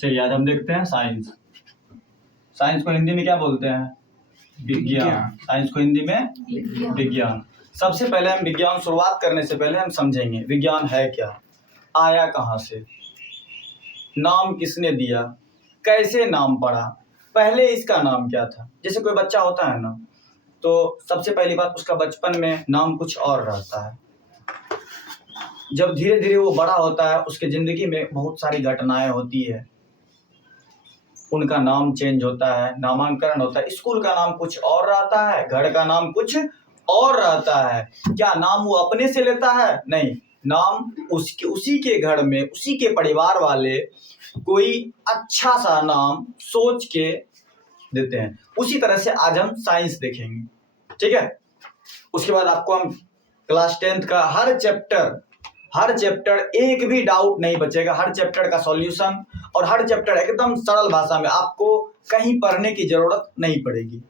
चलिए आज हम देखते हैं साइंस। साइंस को हिंदी में क्या बोलते हैं? विज्ञान। साइंस को हिंदी में विज्ञान। सबसे पहले हम विज्ञान शुरुआत करने से पहले हम समझेंगे विज्ञान है क्या, आया कहाँ से, नाम किसने दिया, कैसे नाम पड़ा, पहले इसका नाम क्या था। जैसे कोई बच्चा होता है ना, तो सबसे पहली बात उसका बचपन में नाम कुछ और रहता है। जब धीरे धीरे वो बड़ा होता है उसके जिंदगी में बहुत सारी घटनाएं होती है, उनका नाम चेंज होता है, नामांकन होता है। स्कूल का नाम कुछ और रहता है, घर का नाम कुछ और रहता है। क्या नाम वो अपने से लेता है? नहीं, नाम उसी के घर में उसी के परिवार वाले कोई अच्छा सा नाम सोच के देते हैं। उसी तरह से आज हम साइंस देखेंगे, ठीक है। उसके बाद आपको हम क्लास 10th का हर चैप्टर एक भी डाउट नहीं बचेगा, हर चैप्टर का सॉल्यूशन और हर चैप्टर एकदम सरल भाषा में, आपको कहीं पढ़ने की जरूरत नहीं पड़ेगी।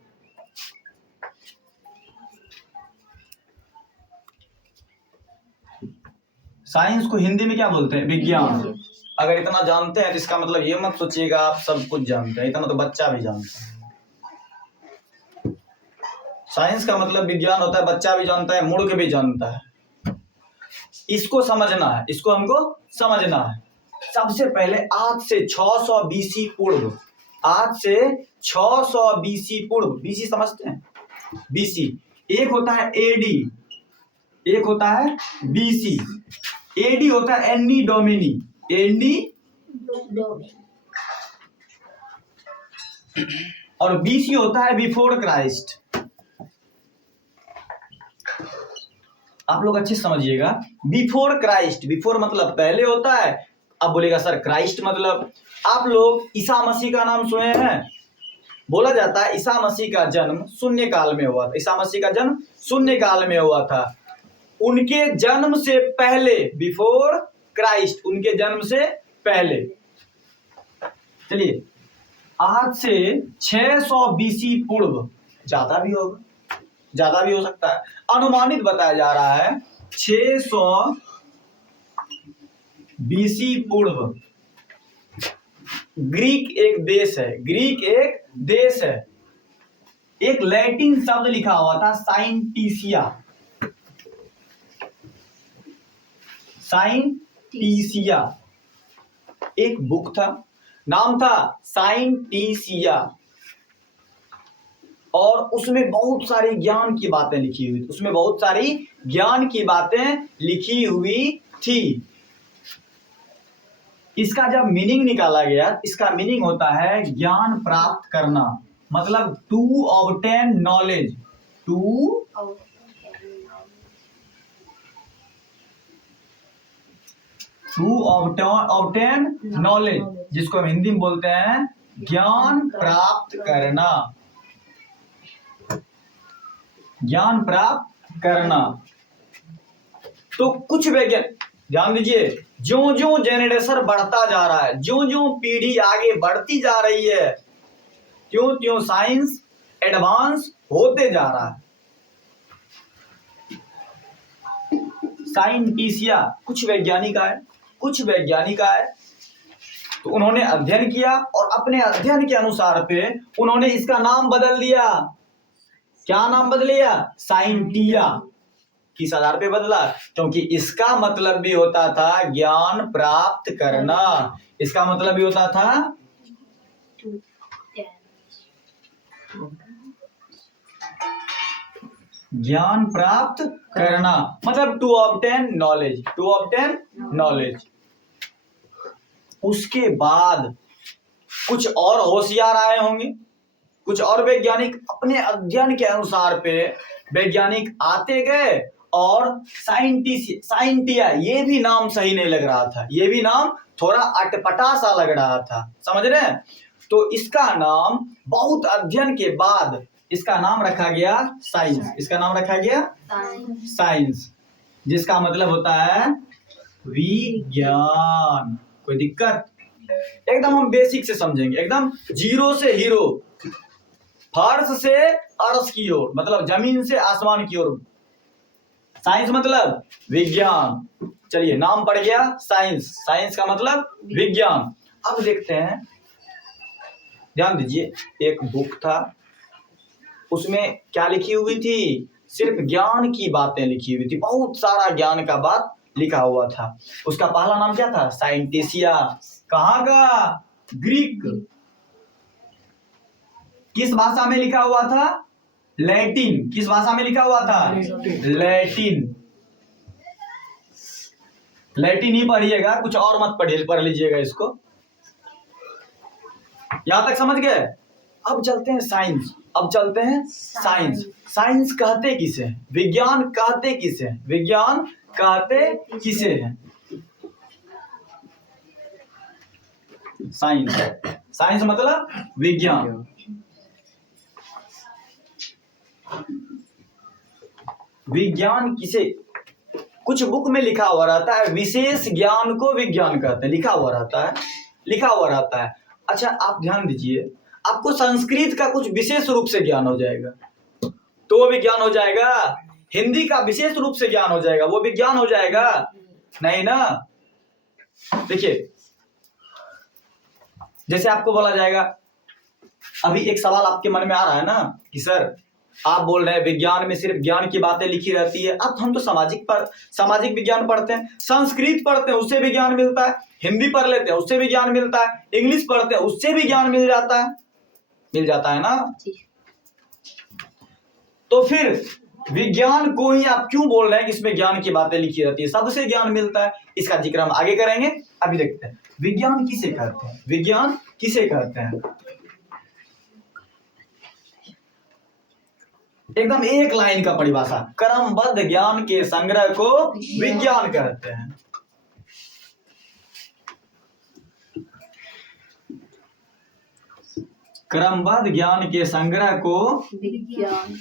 साइंस को हिंदी में क्या बोलते हैं? विज्ञान। अगर इतना जानते हैं तो इसका मतलब ये मत सोचिएगा आप सब कुछ जानते हैं, इतना तो बच्चा भी जानता है। साइंस का मतलब विज्ञान होता है, बच्चा भी जानता है, मूर्ख भी जानता है। इसको समझना है, इसको हमको समझना है। सबसे पहले आज से 600 बीसी पूर्व, आज से 600 बीसी पूर्व, बीसी समझते हैं? बीसी एक होता है एडी, एक होता है बीसी। एडी होता है एनी डोमिनी, एनी और बीसी होता है बिफोर क्राइस्ट। आप लोग अच्छे समझिएगा, बिफोर क्राइस्ट, बिफोर मतलब पहले होता है। अब बोलेगा सर क्राइस्ट मतलब, आप लोग ईसा मसीह का नाम सुने हैं? बोला जाता है ईसा मसीह का जन्म शून्य काल में हुआ था। ईसा मसीह का जन्म शून्य काल में हुआ था। उनके जन्म से पहले, बिफोर क्राइस्ट, उनके जन्म से पहले। चलिए आज से 600 बीसी पूर्व, ज्यादा भी होगा, ज्यादा भी हो सकता है, अनुमानित बताया जा रहा है 600 बीसी पूर्व। ग्रीक एक देश है, ग्रीक एक देश है। एक लैटिन शब्द लिखा हुआ था साइंटिसिया, साइंटिसिया। एक बुक था, नाम था साइंटिसिया, और उसमें बहुत सारी ज्ञान की बातें लिखी हुई थी, उसमें बहुत सारी ज्ञान की बातें लिखी हुई थी। इसका जब मीनिंग निकाला गया, इसका मीनिंग होता है ज्ञान प्राप्त करना, मतलब to obtain knowledge, to obtain knowledge, जिसको हम हिंदी में बोलते हैं ज्ञान प्राप्त करना, ज्ञान प्राप्त करना। तो कुछ वैज्ञानिक, ध्यान दीजिए, ज्यों ज्यों जेनरेशन बढ़ता जा रहा है, ज्यों ज्यों पीढ़ी आगे बढ़ती जा रही है, त्यों त्यों साइंस एडवांस होते जा रहा है। साइंटिसिया कुछ वैज्ञानिक आए, तो उन्होंने अध्ययन किया और अपने अध्ययन के अनुसार पे उन्होंने इसका नाम बदल दिया। क्या नाम बदल दिया? साइंटिया। किस आधार पे बदला? क्योंकि इसका मतलब भी होता था ज्ञान प्राप्त करना, इसका मतलब भी होता था ज्ञान प्राप्त करना, मतलब to obtain knowledge, to obtain knowledge. उसके बाद कुछ और होशियार आए होंगे, कुछ और वैज्ञानिक अपने अध्ययन के अनुसार पे वैज्ञानिक आते गए, और साइंटिया, ये भी नाम सही नहीं लग रहा था, ये भी नाम थोड़ा अटपटा सा लग रहा था, समझ रहे हैं? तो इसका नाम बहुत अध्ययन के बाद इसका नाम रखा गया साइंस। इसका नाम रखा गया साइंस, जिसका मतलब होता है विज्ञान। कोई दिक्कत? एकदम हम बेसिक से समझेंगे, एकदम जीरो से हीरो, फर्श से अर्श की ओर, मतलब जमीन से आसमान की ओर। साइंस मतलब विज्ञान। चलिए, नाम पड़ गया साइंस, साइंस का मतलब विज्ञान। अब देखते हैं, ध्यान दीजिए, एक बुक था, उसमें क्या लिखी हुई थी? सिर्फ ज्ञान की बातें लिखी हुई थी, बहुत सारा ज्ञान का बात लिखा हुआ था। उसका पहला नाम क्या था? साइंटिसिया। कहाँ का? ग्रीक। किस भाषा में लिखा हुआ था? लैटिन। किस भाषा में लिखा हुआ था? लैटिन। लैटिन ही पढ़िएगा, कुछ और मत पढ़ लीजिएगा इसको। यहां तक समझ गए? अब चलते हैं साइंस। अब चलते हैं साइंस। साइंस कहते किसे हैं? विज्ञान कहते किसे हैं? विज्ञान कहते किसे हैं? साइंस। साइंस मतलब विज्ञान। विज्ञान किसे? कुछ बुक में लिखा हुआ रहता है विशेष ज्ञान को विज्ञान कहते हैं, लिखा हुआ रहता है, लिखा हुआ रहता है। अच्छा, आप ध्यान दीजिए, आपको संस्कृत का कुछ विशेष रूप से ज्ञान हो जाएगा तो वो विज्ञान हो जाएगा। हिंदी का विशेष रूप से ज्ञान हो जाएगा, वो विज्ञान हो जाएगा? नहीं ना। देखिए, जैसे आपको बोला जाएगा, अभी एक सवाल आपके मन में आ रहा है ना कि सर आप बोल रहे हैं विज्ञान में सिर्फ ज्ञान की बातें लिखी रहती है। अब हम तो सामाजिक विज्ञान पढ़ते हैं, संस्कृत पढ़ते हैं, उससे भी ज्ञान मिलता है, हिंदी पढ़ लेते हैं, उससे भी ज्ञान मिलता है, इंग्लिश पढ़ते हैं, उससे भी ज्ञान मिल जाता है ना। तो फिर विज्ञान को ही आप क्यों बोल रहे हैं कि इसमें ज्ञान की बातें लिखी रहती है? सबसे ज्ञान मिलता है। इसका जिक्र हम आगे करेंगे। अभी देखते हैं विज्ञान किसे कहते हैं। विज्ञान किसे कहते हैं? एकदम एक लाइन का परिभाषा, क्रमबद्ध ज्ञान के संग्रह को विज्ञान कहते हैं। क्रमबद्ध ज्ञान के संग्रह को विज्ञान।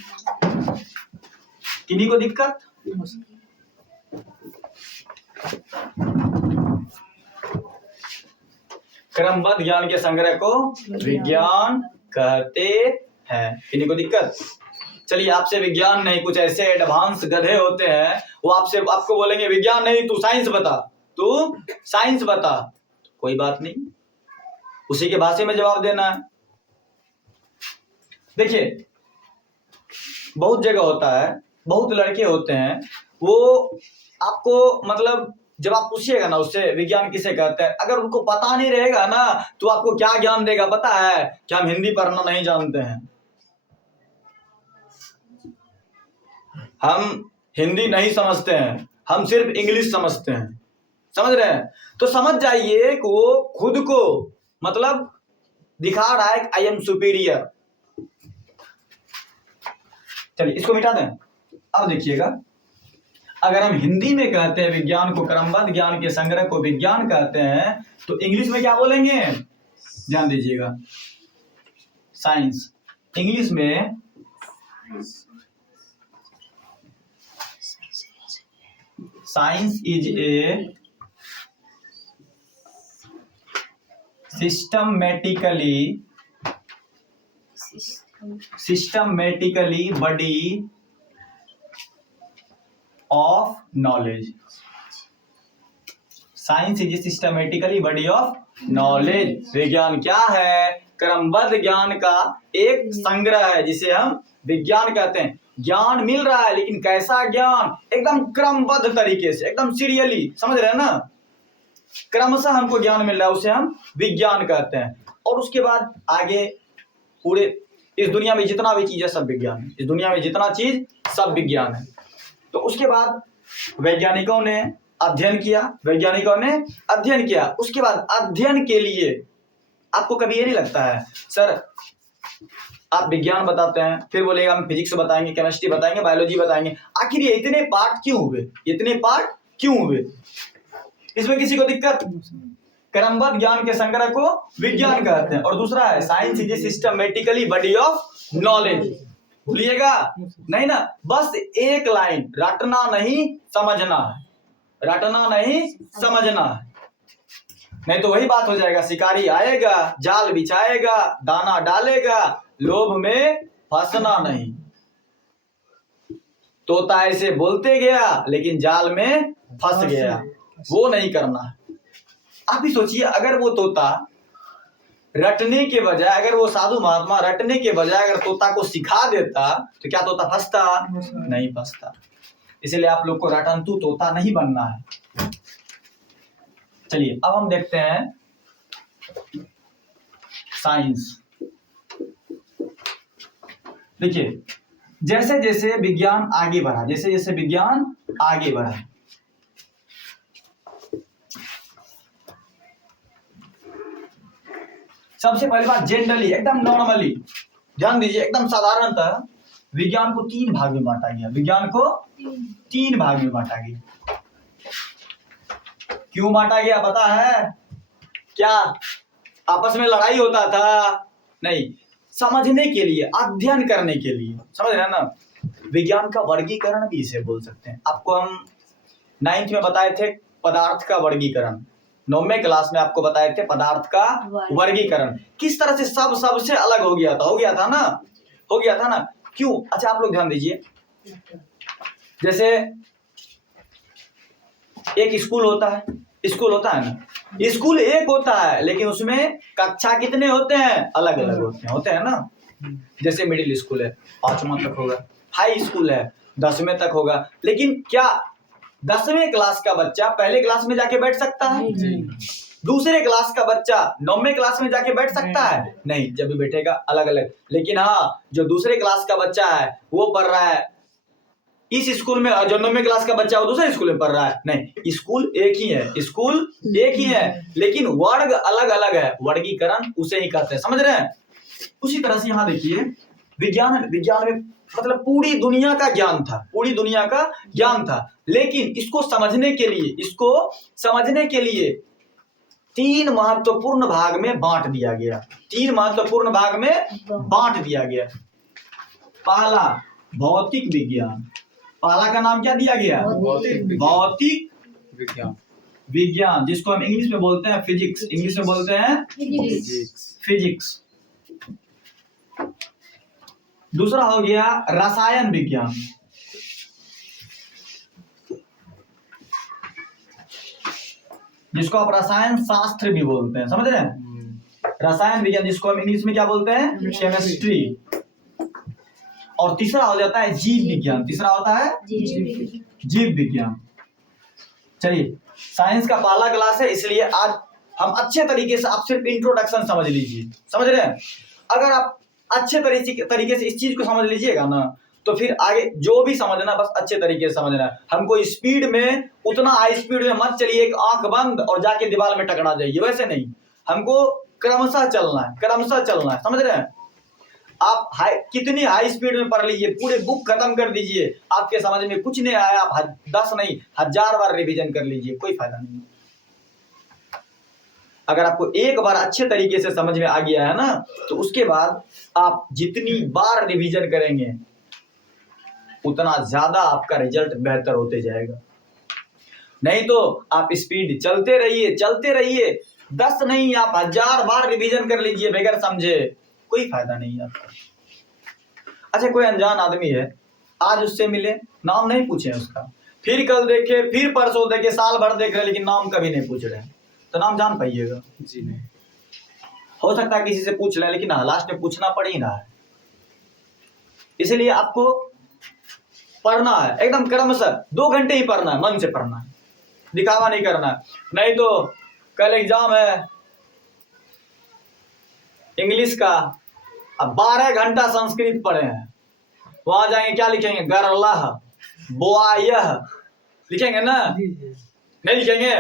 किन्हीं को दिक्कत? क्रमबद्ध ज्ञान के संग्रह को विज्ञान कहते हैं। किन्हीं को दिक्कत? चलिए, आपसे विज्ञान नहीं, कुछ ऐसे एडवांस गधे होते हैं, वो आपको बोलेंगे विज्ञान नहीं, तू साइंस बता, तू साइंस बता। कोई बात नहीं, उसी के भाषा में जवाब देना है। देखिए, बहुत जगह होता है, बहुत लड़के होते हैं, वो आपको मतलब जब आप पूछिएगा ना उससे विज्ञान किसे कहते हैं, अगर उनको पता नहीं रहेगा ना तो आपको क्या ज्ञान देगा पता है? कि हम हिंदी पढ़ना नहीं जानते हैं, हम हिंदी नहीं समझते हैं, हम सिर्फ इंग्लिश समझते हैं। समझ रहे हैं? तो समझ जाइए कि वो खुद को मतलब दिखा रहा है आई एम सुपीरियर। चलिए, इसको मिटा दें। अब देखिएगा, अगर हम हिंदी में कहते हैं विज्ञान को, क्रमबद्ध ज्ञान के संग्रह को विज्ञान कहते हैं, तो इंग्लिश में क्या बोलेंगे? ध्यान दीजिएगा, साइंस। इंग्लिश में science is a systematically body of knowledge. Science is systematically body of knowledge. विज्ञान क्या है? क्रमबद्ध ज्ञान का एक संग्रह है जिसे हम विज्ञान कहते हैं। ज्ञान मिल रहा है, लेकिन कैसा ज्ञान? एकदम क्रमबद्ध तरीके से, एकदम सीरियली। समझ रहे हैं ना? क्रमशः हमको ज्ञान मिल रहा है, उसे हम विज्ञान कहते हैं। और उसके बाद आगे पूरे इस दुनिया में जितना भी चीज है सब विज्ञान है। इस दुनिया में जितना चीज सब विज्ञान है। तो उसके बाद वैज्ञानिकों ने अध्ययन किया, उसके बाद अध्ययन के लिए आपको कभी ये नहीं लगता है सर आप विज्ञान बताते हैं, फिर बोलेगा हम फिजिक्स बताएंगे, केमिस्ट्री बताएंगे, बायोलॉजी बताएंगे, आखिर ये इतने पार्ट क्यों हुए? इसमें किसी को दिक्कत? क्रमबद्ध ज्ञान के संग्रह को विज्ञान कहते हैं। और दूसरा है science is a systematically body of knowledge. भूलिएगा नहीं ना, बस एक लाइन, रटना नहीं समझना है। नहीं तो वही बात हो जाएगा, शिकारी आएगा, जाल बिछाएगा, दाना डालेगा, लोभ में फंसना नहीं। तोता ऐसे बोलते गया लेकिन जाल में फंस गया, वो नहीं करना है। आप ही सोचिए, अगर वो तोता रटने के बजाय, अगर वो साधु महात्मा रटने के बजाय अगर तोता को सिखा देता तो क्या तोता फंसता? नहीं फंसता। इसलिए आप लोग को रटंतु तोता नहीं बनना है। चलिए अब हम देखते हैं साइंस। देखिए, जैसे जैसे विज्ञान आगे बढ़ा, जैसे जैसे विज्ञान आगे बढ़ा, सबसे पहली बात जनरली एकदम नॉर्मली ध्यान दीजिए, एकदम साधारणतः विज्ञान को 3 भाग में बांटा गया। विज्ञान को 3 भाग में बांटा गया। क्यों बांटा गया पता है? क्या आपस में लड़ाई होता था? नहीं, समझने के लिए, अध्ययन करने के लिए। समझ रहे हैं ना? विज्ञान का वर्गीकरण भी इसे बोल सकते हैं। आपको हम 9th में बताए थे पदार्थ का वर्गीकरण, 9वीं क्लास में आपको बताए थे पदार्थ का वर्गीकरण। किस तरह से सबसे अलग हो गया था ना? हो गया था ना? क्यों? अच्छा आप लोग ध्यान दीजिए, जैसे एक स्कूल होता है ना, स्कूल एक होता है लेकिन उसमें कक्षा कितने होते हैं? अलग अलग होते हैं ना। जैसे मिडिल स्कूल है 5वां तक होगा, हाई स्कूल है 10वें तक होगा, लेकिन क्या 10वें क्लास का बच्चा पहले क्लास में जाके बैठ सकता है? दूसरे क्लास का बच्चा 9वें क्लास में जाके बैठ सकता है? नहीं, जब भी बैठेगा अलग अलग। लेकिन हाँ, जो दूसरे क्लास का बच्चा है वो पढ़ रहा है इस स्कूल में, और जो 9वीं क्लास का बच्चा वो दूसरे स्कूल में पढ़ रहा है। नहीं, स्कूल एक ही है, स्कूल एक ही है, लेकिन वर्ग अलग अलग है। वर्गीकरण उसे ही कहते हैं। समझ रहे हैं? उसी तरह से यहाँ देखिए, विज्ञान में मतलब पूरी दुनिया का ज्ञान था, लेकिन इसको समझने के लिए 3 महत्वपूर्ण भाग में बांट दिया गया। 3 महत्वपूर्ण भाग में बांट दिया गया। पहला भौतिक विज्ञान, पहला का नाम क्या दिया गया? भौतिक विज्ञान, जिसको हम इंग्लिश में बोलते हैं फिजिक्स। इंग्लिश में बोलते हैं फिजिक्स। दूसरा हो गया रसायन विज्ञान, जिसको आप रसायन शास्त्र भी बोलते हैं। समझ रहे हैं? रसायन विज्ञान, जिसको हम इंग्लिश में क्या बोलते हैं? केमिस्ट्री। और तीसरा हो जाता है जीव विज्ञान। तीसरा होता है जीव विज्ञान। चलिए, साइंस का पहला क्लास है, इसलिए आज हम अच्छे तरीके से, आप सिर्फ इंट्रोडक्शन समझ लीजिए। समझ रहे हैं? अगर आप अच्छे तरीके से इस चीज को समझ लीजिएगा ना, तो फिर आगे जो भी समझना बस अच्छे तरीके से समझना है। हमको स्पीड में, उतना हाई स्पीड में मत चलिए, एक आंख बंद और जाके दीवार में टकरा जाइए, वैसे नहीं। हमको क्रमशः चलना है। समझ रहे हैं? आप कितनी हाई स्पीड में पढ़ लीजिए, पूरे बुक खत्म कर दीजिए, आपके समझ में कुछ नहीं आया, आप 10 नहीं 1000 बार रिवीजन कर लीजिए, कोई फायदा नहीं। अगर आपको एक बार अच्छे तरीके से समझ में आ गया है ना, तो उसके बाद आप जितनी बार रिवीजन करेंगे उतना ज्यादा आपका रिजल्ट बेहतर होते जाएगा। नहीं तो आप स्पीड चलते रहिए 10 नहीं, आप 1000 बार रिवीजन कर लीजिए बगैर समझे, कोई फायदा नहीं है आपका। अच्छा, कोई अनजान आदमी है, आज उससे मिले, नाम नहीं पूछे उसका, फिर कल देखे, फिर परसों देखे, साल भर देख रहे, लेकिन नाम कभी नहीं पूछ रहे, तो नाम जान पाइएगा? जी नहीं। हो सकता है किसी से पूछ लें, लेकिन लास्ट में पूछना पड़ ही रहा है। इसलिए आपको पढ़ना है एकदम क्रमशः, 2 घंटे ही पढ़ना है, मन से पढ़ना है, दिखावा नहीं करना है। नहीं तो कल एग्जाम है इंग्लिश का, अब 12 घंटा संस्कृत पढ़े हैं, वहां जाएंगे क्या लिखेंगे? गरलह बोआयह लिखेंगे ना? नहीं लिखेंगे?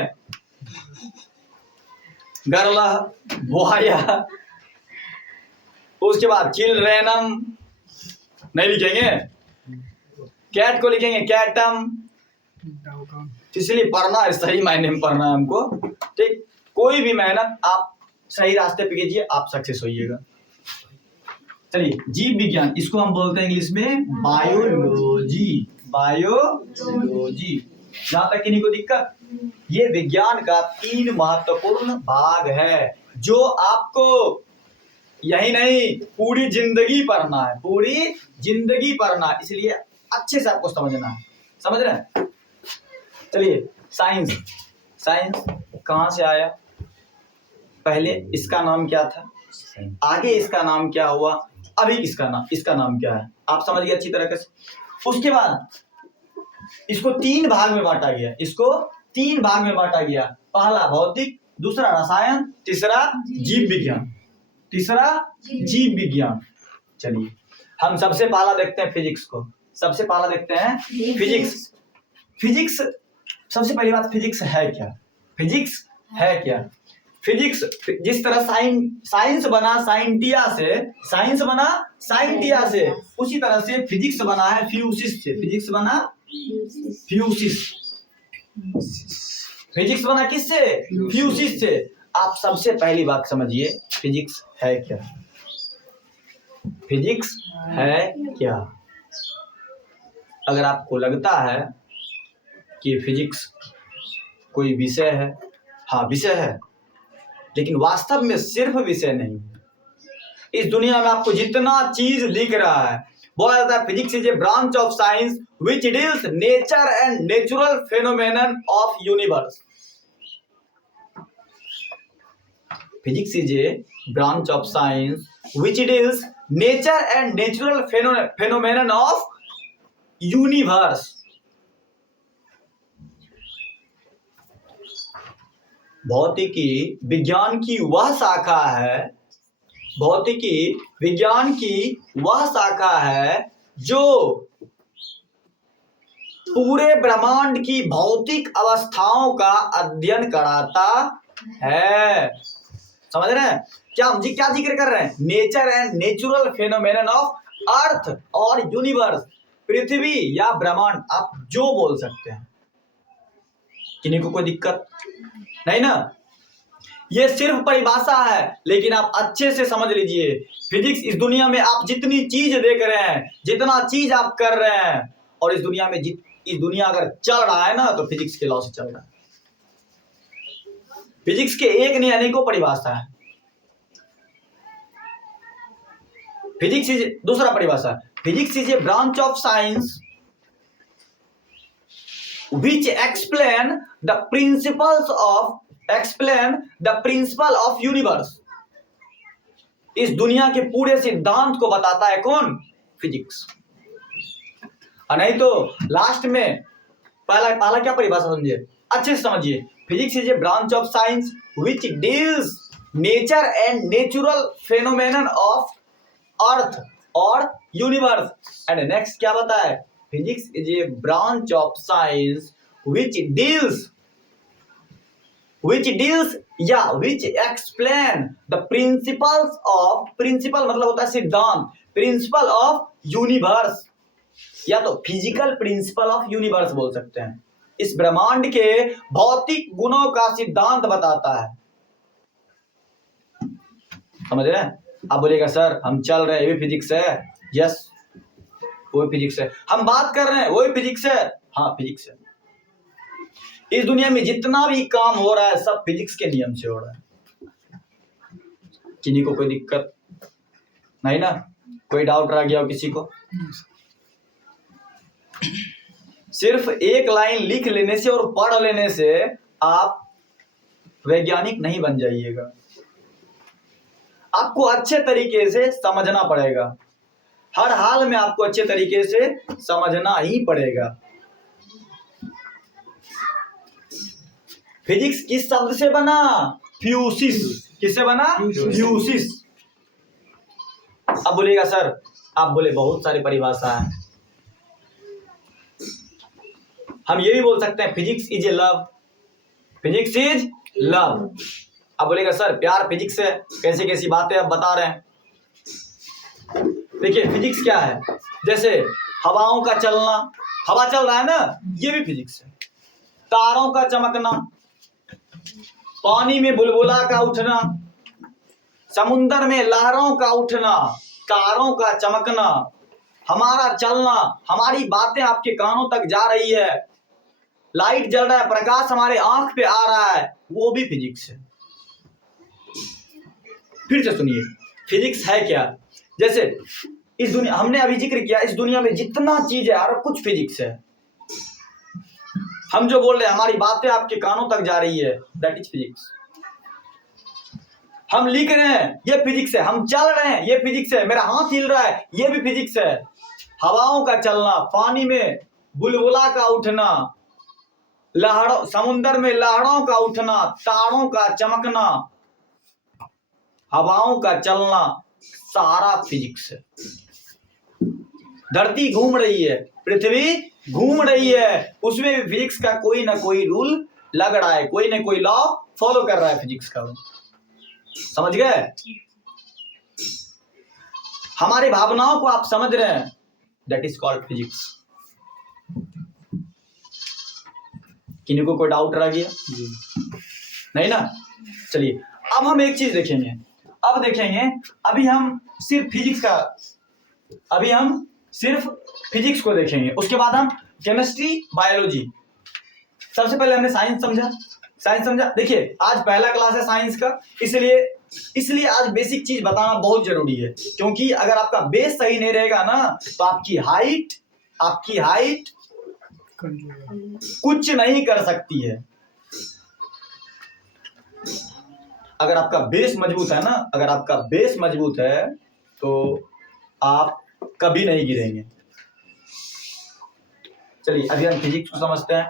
गरलह बोआयह। उसके बाद चिल्ड्रेनम नहीं लिखेंगे, कैट को लिखेंगे कैटम। इसलिए पढ़ना है, सही मायने में पढ़ना है हमको, ठीक? कोई भी मेहनत आप सही रास्ते पे कीजिए, आप सक्सेस होइएगा। चलिए, जीव विज्ञान, इसको हम बोलते हैं इंग्लिश में बायोलॉजी। जहां तक किन्हीं को दिक्कत? ये विज्ञान का 3 महत्वपूर्ण भाग है जो आपको यही नहीं पूरी जिंदगी पढ़ना है, पूरी जिंदगी पढ़ना है, इसलिए अच्छे से आपको समझना है। समझ रहे हैं? चलिए, साइंस। साइंस कहां से आया? पहले इसका नाम क्या था, आगे इसका नाम क्या हुआ, अभी इसका नाम क्या है? आप समझ गए अच्छी तरीके से। उसके बाद इसको 3 भाग में बांटा गया, इसको 3 भाग में बांटा गया। पहला भौतिक, दूसरा रसायन, तीसरा जीव विज्ञान। तीसरा जीव विज्ञान। चलिए, हम सबसे पहला देखते हैं फिजिक्स को। सबसे पहला देखते हैं फिजिक्स। फिजिक्स, सबसे पहली बात, फिजिक्स है क्या? फिजिक्स है क्या? फिजिक्स, जिस तरह साइंस बना साइंटिया से, साइंस बना साइंटिया से, उसी तरह से फिजिक्स बना है फ्यूसिस से। फिजिक्स बना फ्यूसिस। फिजिक्स बना किससे? फ्यूसिस से। आप सबसे पहली बात समझिए, फिजिक्स है क्या? फिजिक्स है क्या? अगर आपको लगता है कि फिजिक्स कोई विषय है, हाँ विषय है, लेकिन वास्तव में सिर्फ विषय नहीं है। इस दुनिया में आपको जितना चीज लिख रहा है, बोला जाता है physics is a branch of science which deals nature and natural phenomenon of universe. Physics is a branch of science which deals nature and natural phenomenon of universe. भौतिकी विज्ञान की वह शाखा है, भौतिकी विज्ञान की वह शाखा है जो पूरे ब्रह्मांड की भौतिक अवस्थाओं का अध्ययन कराता है। समझ रहे हैं? क्या हम क्या जिक्र कर रहे हैं? Nature and natural phenomenon of अर्थ और यूनिवर्स। पृथ्वी या ब्रह्मांड, आप जो बोल सकते हैं, किन्हीं को कोई दिक्कत नहीं ना? ये सिर्फ परिभाषा है, लेकिन आप अच्छे से समझ लीजिए, फिजिक्स, इस दुनिया में आप जितनी चीज देख रहे हैं, जितना चीज आप कर रहे हैं, और इस दुनिया में इस दुनिया अगर चल रहा है ना, तो फिजिक्स के लॉ से चल रहा है। फिजिक्स के एक नहीं अनेकों परिभाषा है। फिजिक्स इज, दूसरा परिभाषा, physics is a branch of science which explain the principles of universe। इस दुनिया के पूरे सिद्धांत को बताता है कौन? फिजिक्स। और नहीं तो लास्ट में पहला क्या परिभाषा समझिए, अच्छे से समझिए। Physics is a branch of science which deals nature and natural phenomenon of अर्थ और यूनिवर्स। एंड नेक्स्ट क्या बताया? Physics is a branch of science which explain the principle मतलब होता है सिद्धांत, प्रिंसिपल ऑफ यूनिवर्स, या तो फिजिकल प्रिंसिपल ऑफ यूनिवर्स बोल सकते हैं। इस ब्रह्मांड के भौतिक गुणों का सिद्धांत बताता है। समझ रहे हैं? आप बोलिएगा सर हम चल रहे हैं, ये भी फिजिक्स है। यस, वो फिजिक्स है। हम बात कर रहे हैं, वही फिजिक्स है। हाँ फिजिक्स है। इस दुनिया में जितना भी काम हो रहा है, सब फिजिक्स के नियम से हो रहा है। किसी को कोई दिक्कत नहीं ना? कोई डाउट रह गया हो किसी को? सिर्फ एक लाइन लिख लेने से और पढ़ लेने से आप वैज्ञानिक नहीं बन जाइएगा। आपको अच्छे तरीके से समझना पड़ेगा। हर हाल में आपको अच्छे तरीके से समझना ही पड़ेगा। फिजिक्स किस शब्द से बना? फ्यूसिस। किससे बना? फ्यूसिस। अब बोलेगा सर, आप बोले बहुत सारी परिभाषा है। हम ये भी बोल सकते हैं physics is a love. Physics is love. अब बोलेगा सर प्यार फिजिक्स है, कैसी कैसी बातें आप बता रहे हैं। देखिए फिजिक्स क्या है, जैसे हवाओं का चलना, हवा चल रहा है ना, ये भी फिजिक्स है। तारों का चमकना, पानी में बुलबुला का उठना, समुद्र में लहरों का उठना, तारों का चमकना, हमारा चलना, हमारी बातें आपके कानों तक जा रही है, लाइट जल रहा है, प्रकाश हमारे आंख पे आ रहा है, वो भी फिजिक्स है। फिर से सुनिए, फिजिक्स है क्या? जैसे इस दुनिया, हमने अभी जिक्र किया, इस दुनिया में जितना चीज है हर कुछ फिजिक्स है। हम जो बोल रहे हैं, हमारी बातें आपके कानों तक जा रही है, दैट इज फिजिक्स। हम लिख रहे हैं, ये फिजिक्स है। हम चल रहे हैं, ये फिजिक्स है। मेरा हाथ हिल रहा है, ये भी फिजिक्स है। हवाओं का चलना, पानी में बुलबुला का उठना, लहरों, समुद्र में लहरों का उठना, तारों का चमकना, हवाओं का चलना, सारा फिजिक्स है। धरती घूम रही है, पृथ्वी घूम रही है, उसमें भी फिजिक्स का कोई ना कोई रूल लग रहा है, कोई ना कोई लॉ फॉलो कर रहा है फिजिक्स का। समझ गए? हमारी भावनाओं को आप समझ रहे हैं, दैट इज कॉल्ड फिजिक्स। किन्हीं को कोई डाउट रह गया? नहीं ना? चलिए अब हम एक चीज देखेंगे। अब देखेंगे, अभी हम सिर्फ फिजिक्स को देखेंगे। उसके बाद हम केमिस्ट्री, बायोलॉजी। सबसे पहले हमने साइंस समझा। देखिए आज पहला क्लास है साइंस का, इसलिए आज बेसिक चीज बताना बहुत जरूरी है, क्योंकि अगर आपका बेस सही नहीं रहेगा ना, तो आपकी हाइट कुछ नहीं कर सकती है। अगर आपका बेस मजबूत है तो आप कभी नहीं गिरेंगे। चलिए अभी हम फिजिक्स को समझते हैं।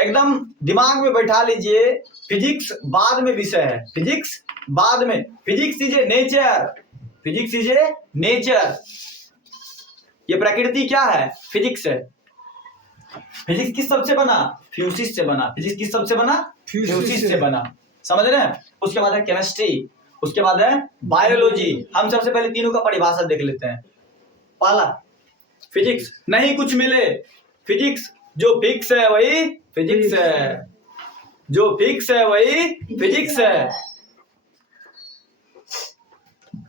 एकदम दिमाग में बैठा लीजिए, फिजिक्स बाद में विषय है। Physics is a nature. ये प्रकृति क्या है? फिजिक्स है। फिजिक्स किस सब से बना? फ्यूसिस से बना। फिजिक्स किस सब से बना? फ्यूसिस से बना। समझ रहे हैं? उसके बाद है केमिस्ट्री, उसके बाद है बायोलॉजी। हम सबसे पहले तीनों का परिभाषा देख लेते हैं। पहला, फिजिक्स नहीं कुछ मिले, फिजिक्स जो फिक्स है वही फिजिक्स है, जो फिक्स है वही फिजिक्स है।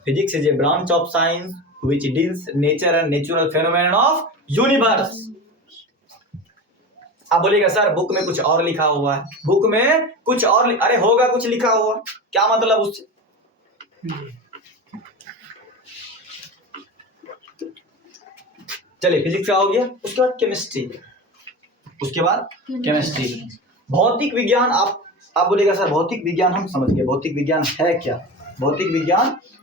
Physics is a branch of science which deals nature and natural phenomenon of universe। आप बोलिएगा सर बुक में कुछ और लिखा हुआ है, बुक में कुछ और अरे होगा कुछ लिखा हुआ, क्या मतलब उससे? चलिए फिजिक्स का हो गया, उसके बाद केमिस्ट्री, भौतिक विज्ञान। आप बोलेगा सर भौतिक विज्ञान हम समझ गए, भौतिक विज्ञान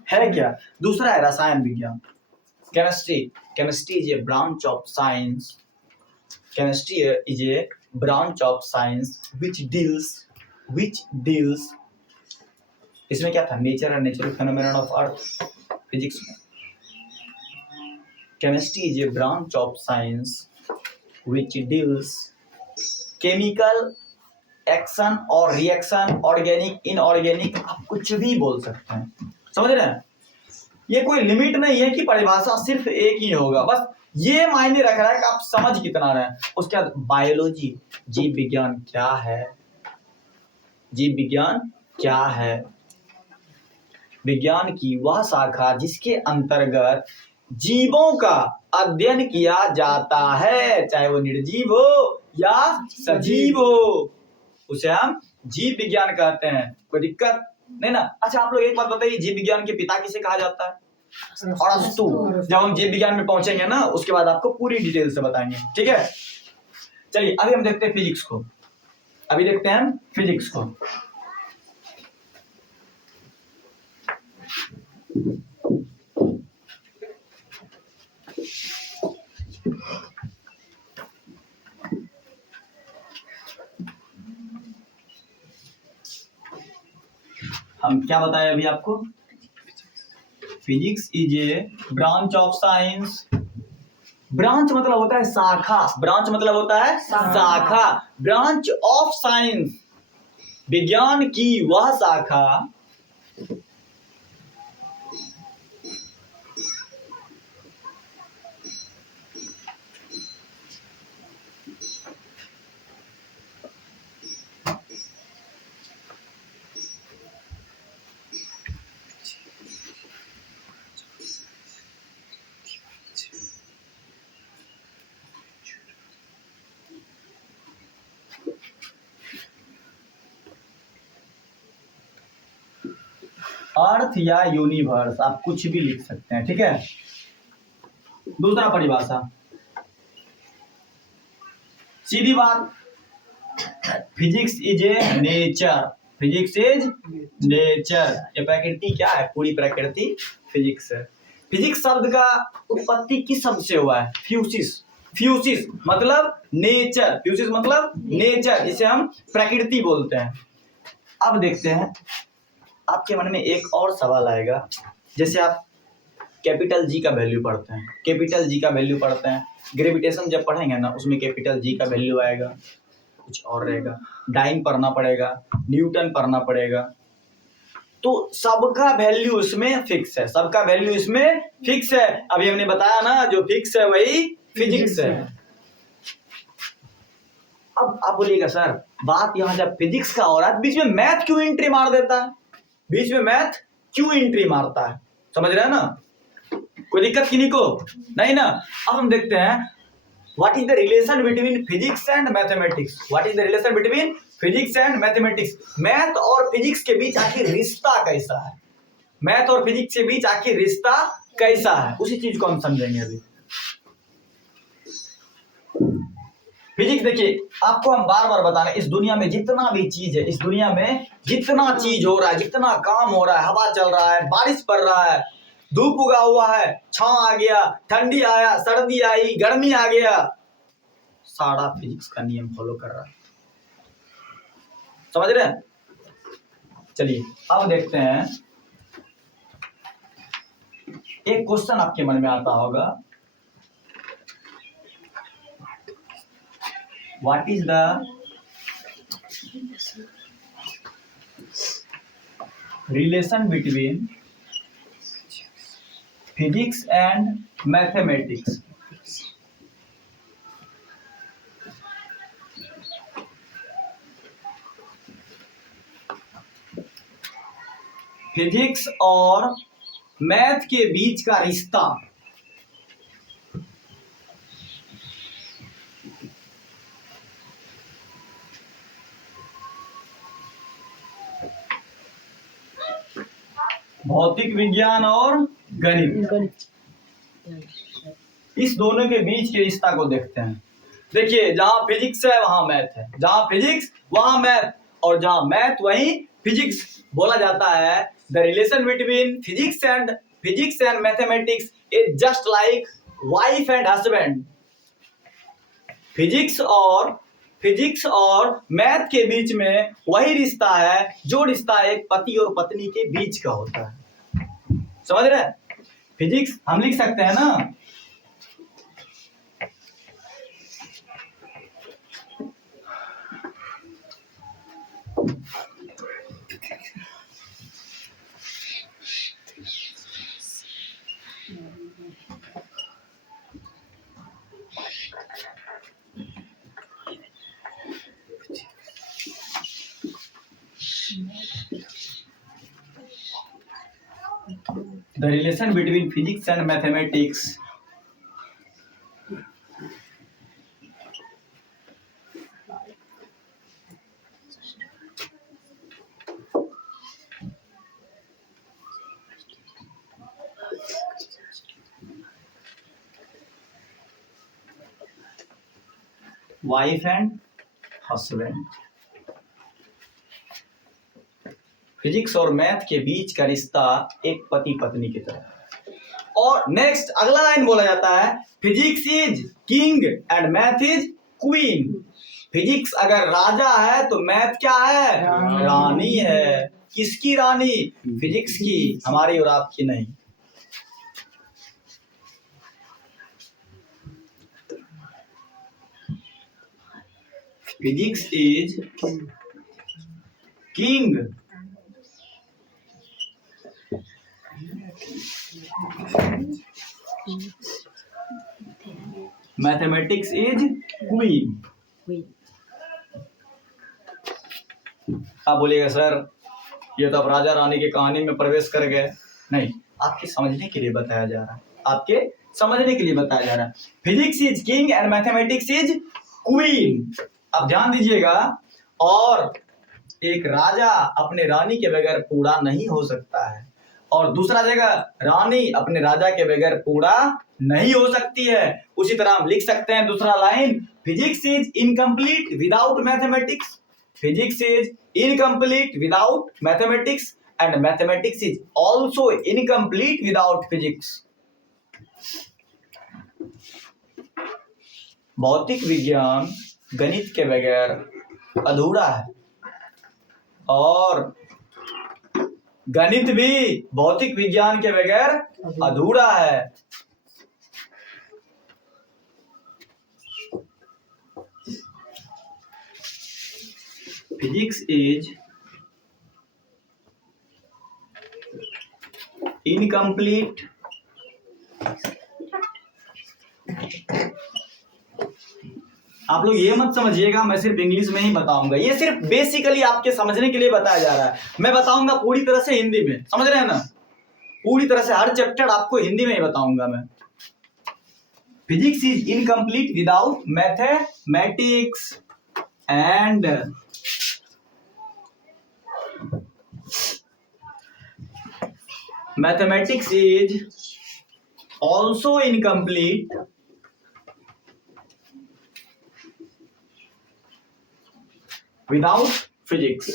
है क्या? दूसरा है रसायन विज्ञान। Chemistry is a branch of science which deals इसमें क्या था? Nature and natural phenomenon of earth. Physics में chemistry is a branch of science which deals chemical action और रिएक्शन, ऑर्गेनिक, इनऑर्गेनिक, आप कुछ भी बोल सकते हैं। समझ रहे हैं? ये कोई लिमिट नहीं है कि परिभाषा सिर्फ एक ही होगा, बस ये मायने रख रहा है कि आप समझ कितना रहे हैं। उसके बाद बायोलॉजी, जीव विज्ञान क्या है? विज्ञान की वह शाखा जिसके अंतर्गत जीवों का अध्ययन किया जाता है, चाहे वो निर्जीव हो या सजीव हो, उसे हम जीव विज्ञान कहते हैं। कोई दिक्कत नहीं ना? अच्छा आप लोग एक बात बताइए, जीव विज्ञान के पिता किसे कहा जाता है? अरस्तु। जब हम जीव विज्ञान में पहुंचेंगे ना, उसके बाद आपको पूरी डिटेल से बताएंगे, ठीक है? चलिए अभी हम देखते हैं फिजिक्स को। हम क्या बताए अभी आपको? Physics is a branch of science. Branch मतलब होता है शाखा, शाखा। ब्रांच ऑफ साइंस, विज्ञान की वह शाखा अर्थ या यूनिवर्स, आप कुछ भी लिख सकते हैं, ठीक है। दूसरा परिभाषा, सीधी बात, physics is a nature, physics is nature, ये प्रकृति क्या है, पूरी प्रकृति फिजिक्स है। फिजिक्स शब्द का उत्पत्ति किस शब्द से हुआ है, फ्यूसिस, फ्यूसिस मतलब नेचर, फ्यूसिस मतलब नेचर, इसे हम प्रकृति बोलते हैं। अब देखते हैं, आपके मन में एक और सवाल आएगा, जैसे आप कैपिटल जी का वैल्यू पढ़ते हैं, कैपिटल जी का वैल्यू पढ़ते हैं, ग्रेविटेशन जब पढ़ेंगे ना उसमें कैपिटल जी का वैल्यू आएगा, कुछ और रहेगा, डाइन पढ़ना पड़ेगा, न्यूटन पढ़ना पड़ेगा, तो सबका वैल्यू इसमें फिक्स है, सबका वैल्यू इसमें फिक्स है। अभी हमने बताया ना, जो फिक्स है वही फिजिक्स है। अब आप बोलिएगा सर बात यहाँ जब फिजिक्स का हो रहा है, बीच में मैथ क्यों एंट्री मार देता है, बीच में मैथ क्यों एंट्री मारता है, समझ रहे हैं ना, कोई दिक्कत किन्हीं को नहीं ना। अब हम देखते हैं what is the relation between physics and mathematics, what is the relation between physics and mathematics, math और फिजिक्स के बीच आखिर रिश्ता कैसा है, मैथ और फिजिक्स के बीच आखिर रिश्ता कैसा है, उसी चीज को हम समझेंगे अभी। फिजिक्स देखिए, आपको हम बार बार बता रहे हैं, इस दुनिया में जितना भी चीज है, इस दुनिया में जितना चीज हो रहा है, जितना काम हो रहा है, हवा चल रहा है, बारिश पड़ रहा है, धूप उगा हुआ है, छांव आ गया, ठंडी आया, सर्दी आई, गर्मी आ गया, सारा फिजिक्स का नियम फॉलो कर रहा है, समझ रहे हैं। चलिए अब देखते हैं, एक क्वेश्चन आपके मन में आता होगा, what is the relation between physics and mathematics, physics और मैथ के बीच का रिश्ता, भौतिक विज्ञान और गणित, इस दोनों के बीच के रिश्ता को देखते हैं। देखिए जहां फिजिक्स है वहां मैथ है, जहां फिजिक्स वहां मैथ, और जहां मैथ वहीं फिजिक्स, बोला जाता है the relation between physics and mathematics is just like wife and husband, physics और मैथ के बीच में वही रिश्ता है जो रिश्ता एक पति और पत्नी के बीच का होता है, समझ रहे हैं। फिजिक्स हम लिख सकते हैं ना, the relation between physics and mathematics wife and husband, physics और मैथ के बीच का रिश्ता एक पति पत्नी की तरह। और नेक्स्ट अगला लाइन बोला जाता है, physics is king and math is queen, physics अगर राजा है तो मैथ क्या है, रानी है। किसकी रानी, फिजिक्स की, हमारी और आपकी नहीं। Physics is king mathematics is queen. आप बोलिएगा सर ये तो अब राजा रानी की कहानी में प्रवेश कर गए, नहीं, आपके समझने के लिए बताया जा रहा है, आपके समझने के लिए बताया जा रहा है। Physics is king and mathematics is queen. अब ध्यान दीजिएगा, और एक राजा अपने रानी के बगैर पूरा नहीं हो सकता है, और दूसरा जगह रानी अपने राजा के बगैर पूरा नहीं हो सकती है। उसी तरह हम लिख सकते हैं दूसरा line, physics is incomplete without mathematics, physics is incomplete without mathematics and mathematics is also incomplete without physics. भौतिक विज्ञान गणित के बगैर अधूरा है, और गणित भी भौतिक विज्ञान के बगैर अधूरा है। फिजिक्स इज इनकम्प्लीट आप लोग ये मत समझिएगा मैं सिर्फ इंग्लिश में ही बताऊंगा, ये सिर्फ बेसिकली आपके समझने के लिए बताया जा रहा है। मैं बताऊंगा पूरी तरह से हिंदी में, समझ रहे हैं ना, पूरी तरह से हर चैप्टर आपको हिंदी में ही बताऊंगा मैं। Physics is incomplete without mathematics and mathematics is also incomplete without physics.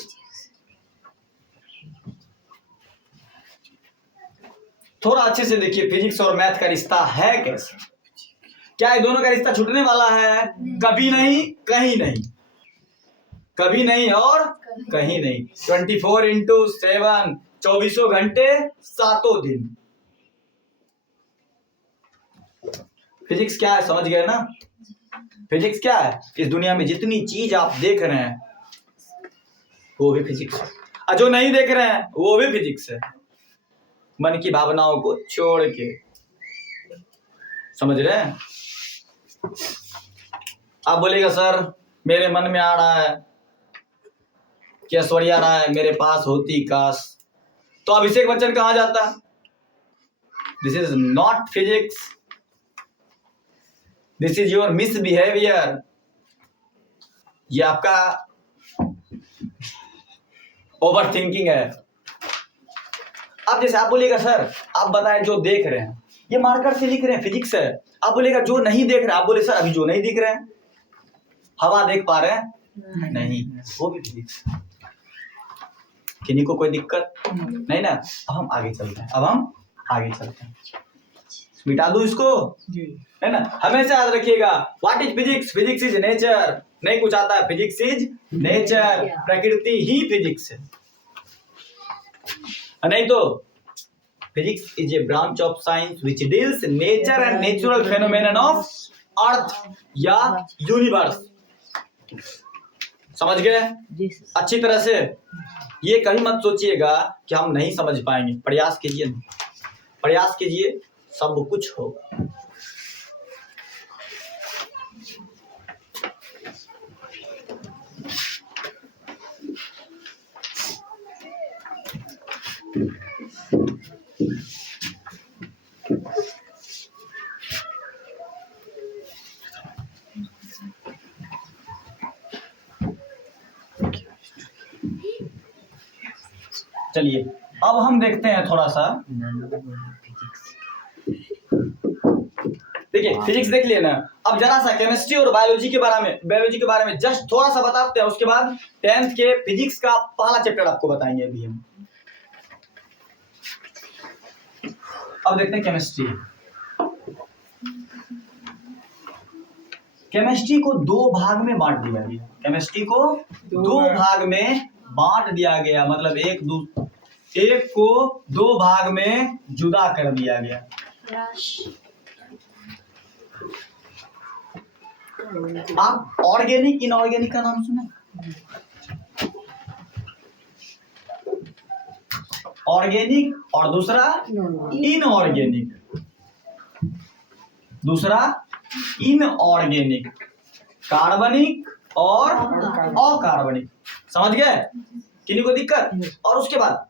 थोड़ा अच्छे से देखिए फिजिक्स और मैथ का रिश्ता है कैसे, क्या ये दोनों का रिश्ता छूटने वाला है? कभी नहीं, कहीं नहीं, कभी नहीं और कहीं नहीं। 24/7 24 घंटे 7 दिन। फिजिक्स क्या है समझ गए ना? फिजिक्स क्या है? इस दुनिया में जितनी चीज आप देख रहे हैं वो भी फिजिक्स है, और जो नहीं देख रहे हैं वो भी फिजिक्स है, मन की भावनाओं को छोड़ के। समझ रहे हैं? आप बोलेगा सर मेरे मन में आ रहा है कि ऐश्वर्या राय मेरे पास होती काश, तो अभिषेक बच्चन कहाँ जाता? This is not physics, this is your misbehaviour. ये आपका ओवर थिंकिंग है। अब जैसे आप बोलिएगा सर आप बताएं जो देख रहे हैं, ये मार्कर से लिख रहे हैं फिजिक्स है। आप बोलेगा जो नहीं देख रहे हैं, आप बोले सर अभी जो नहीं दिख रहे हैं, हवा देख पा रहे हैं नहीं, वो भी फिजिक्स। किन्हीं को कोई दिक्कत नहीं ना? अब हम आगे चलते हैं, अब हम आगे चलते हैं। मिटा दूं इसको, है ना? हमेशा याद रखिएगा what is physics? Physics is nature. नहीं कुछ आता है, फिजिक्स इज नेचर, प्रकृति ही फिजिक्स है। नहीं तो physics is a branch of science which deals nature and natural phenomenon of अर्थ या यूनिवर्स। समझ गए अच्छी तरह से? ये कहीं मत सोचिएगा कि हम नहीं समझ पाएंगे, प्रयास कीजिए, प्रयास कीजिए, सब कुछ होगा। चलिए अब हम देखते हैं थोड़ा सा, देखिए फिजिक्स देख लिए ना। अब जरा सा केमिस्ट्री और बायोलॉजी के बारे में जस्ट थोड़ा सा बताते हैं, उसके बाद 10th के फिजिक्स का पहला चैप्टर आपको बताएंगे अभी हम। अब देखते हैं केमिस्ट्री। केमिस्ट्री को 2 भाग में बांट दिया गया, केमिस्ट्री को 2 भाग में बांट दिया गया, मतलब एक को 2 भाग में जुदा कर दिया गया। आप ऑर्गेनिक इनऑर्गेनिक का नाम सुने? ऑर्गेनिक और दूसरा इनऑर्गेनिक, दूसरा इनऑर्गेनिक, कार्बनिक और अकार्बनिक। समझ गए? किन्हीं को दिक्कत? और उसके बाद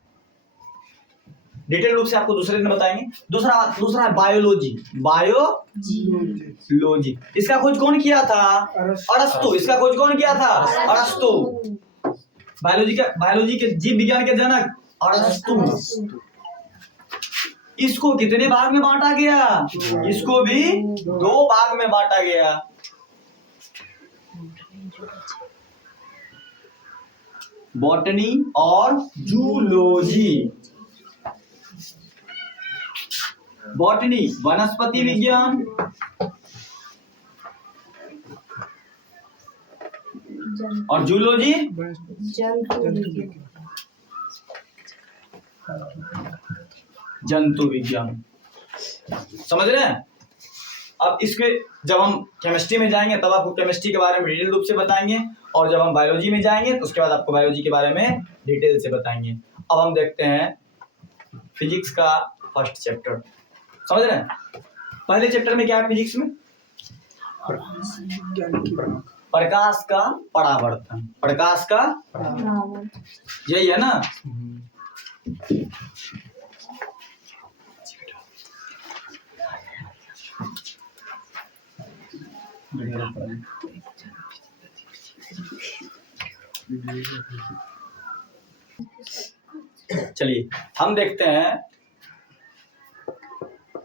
डिटेल रूप से आपको दूसरे दिन बताएंगे। दूसरा है बायोलॉजी, बायोलॉजी। इसका खोज कौन किया था? अरस्तु। इसका खोज कौन किया था? अरस्तु। बायोलॉजी के जीव विज्ञान के जनक अरस्तु। इसको कितने भाग में बांटा गया? इसको भी 2 भाग में बांटा गया। बॉटनी और जूलॉजी। बॉटनी वनस्पति विज्ञान, और जूलॉजी जंतु विज्ञान। समझ रहे हैं? अब इसके जब हम केमिस्ट्री में जाएंगे तब आपको केमिस्ट्री के बारे में डिटेल रूप से बताएंगे, और जब हम बायोलॉजी में जाएंगे तो उसके बाद आपको बायोलॉजी के बारे में डिटेल से बताएंगे। अब हम देखते हैं फिजिक्स का फर्स्ट चैप्टर। समझ रहे हैं? पहले चैप्टर में क्या है फिजिक्स में? प्रकाश का परावर्तन। प्रकाश का यही है ना? चलिए हम देखते हैं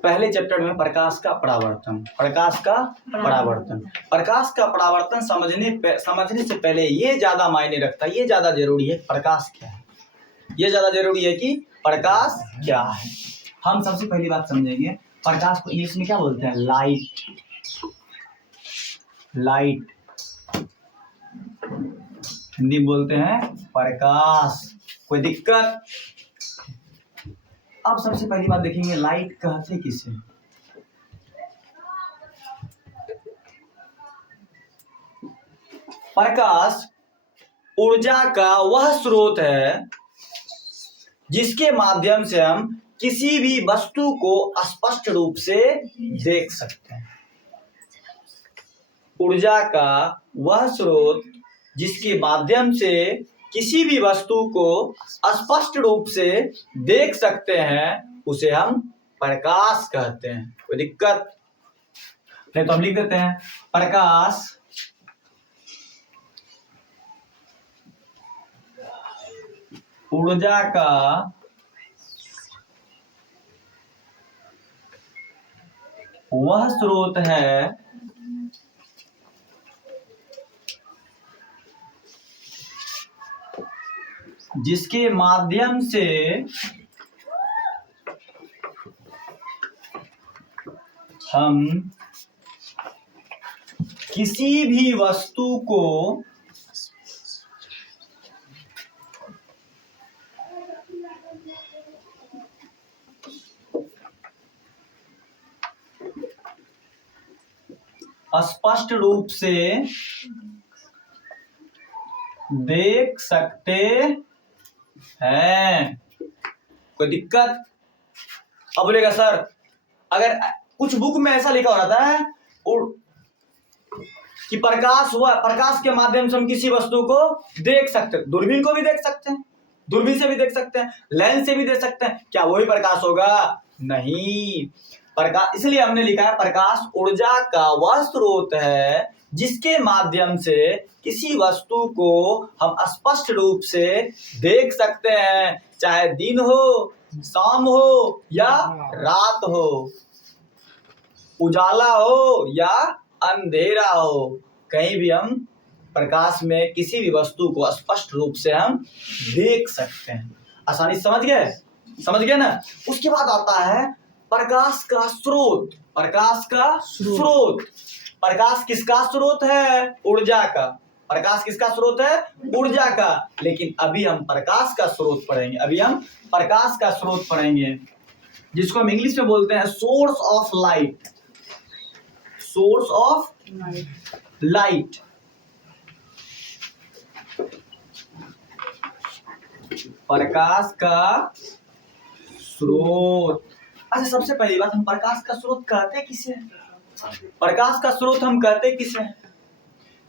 पहले चैप्टर में प्रकाश का परावर्तन। प्रकाश का परावर्तन। प्रकाश का परावर्तन समझने से पहले ये ज्यादा मायने रखता है, ये ज्यादा जरूरी है प्रकाश क्या है। ये ज्यादा जरूरी है कि प्रकाश क्या है। हम सबसे पहली बात समझेंगे प्रकाश को इंग्लिश में क्या बोलते हैं? लाइट। लाइट हिंदी में बोलते हैं प्रकाश। कोई दिक्कत? अब सबसे पहली बात देखेंगे लाइट कहते किसे? प्रकाश ऊर्जा का वह स्रोत है जिसके माध्यम से हम किसी भी वस्तु को स्पष्ट रूप से देख सकते हैं। ऊर्जा का वह स्रोत जिसके माध्यम से किसी भी वस्तु को स्पष्ट रूप से देख सकते हैं उसे हम प्रकाश कहते हैं। कोई दिक्कत नहीं तो हम लिख देते हैं प्रकाश ऊर्जा का वह स्रोत है जिसके माध्यम से हम किसी भी वस्तु को स्पष्ट रूप से देख सकते हैं। कोई दिक्कत? अब बोलेगा सर अगर कुछ बुक में ऐसा लिखा रहता है कि प्रकाश के माध्यम से हम किसी वस्तु को देख सकते हैं, दूरबीन को भी देख सकते हैं, दूरबीन से भी देख सकते हैं, लेंस से भी देख सकते हैं, क्या वही प्रकाश होगा? नहीं। प्रकाश इसलिए हमने लिखा है प्रकाश ऊर्जा का वह स्रोत है जिसके माध्यम से किसी वस्तु को हम स्पष्ट रूप से देख सकते हैं, चाहे दिन हो, शाम हो या रात हो, उजाला हो या अंधेरा हो, कहीं भी हम प्रकाश में किसी भी वस्तु को स्पष्ट रूप से हम देख सकते हैं। आसानी समझ गए? समझ गए ना? उसके बाद आता है प्रकाश का स्रोत। प्रकाश का स्रोत। प्रकाश किसका स्रोत है? ऊर्जा का। प्रकाश किसका स्रोत है? ऊर्जा का। लेकिन अभी हम प्रकाश का स्रोत पढ़ेंगे। अभी हम प्रकाश का स्रोत पढ़ेंगे जिसको हम इंग्लिश में बोलते हैं source of light. Source of light. प्रकाश का स्रोत। अच्छा सबसे पहली बात हम प्रकाश का स्रोत कहते किसे हैं? प्रकाश का स्रोत हम कहते किसे हैं?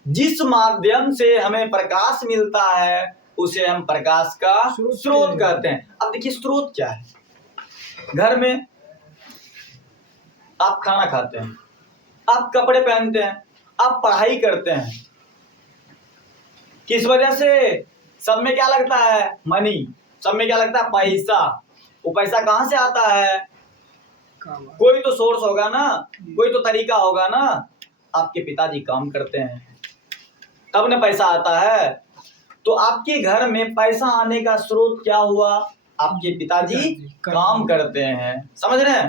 जिस माध्यम से हमें प्रकाश मिलता है उसे हम प्रकाश का स्रोत कहते हैं। अब देखिए स्रोत क्या है। घर में आप खाना खाते हैं, आप कपड़े पहनते हैं, आप पढ़ाई करते हैं, किस वजह से? सब में क्या लगता है? मनी। सब में क्या लगता है? पैसा। वो पैसा कहाँ से आता है? कोई तो सोर्स होगा ना, कोई तो तरीका होगा ना। आपके पिताजी काम करते हैं तब न पैसा आता है। तो आपके घर में पैसा आने का स्रोत क्या हुआ? आपके पिताजी काम करते हैं, समझ रहे हैं?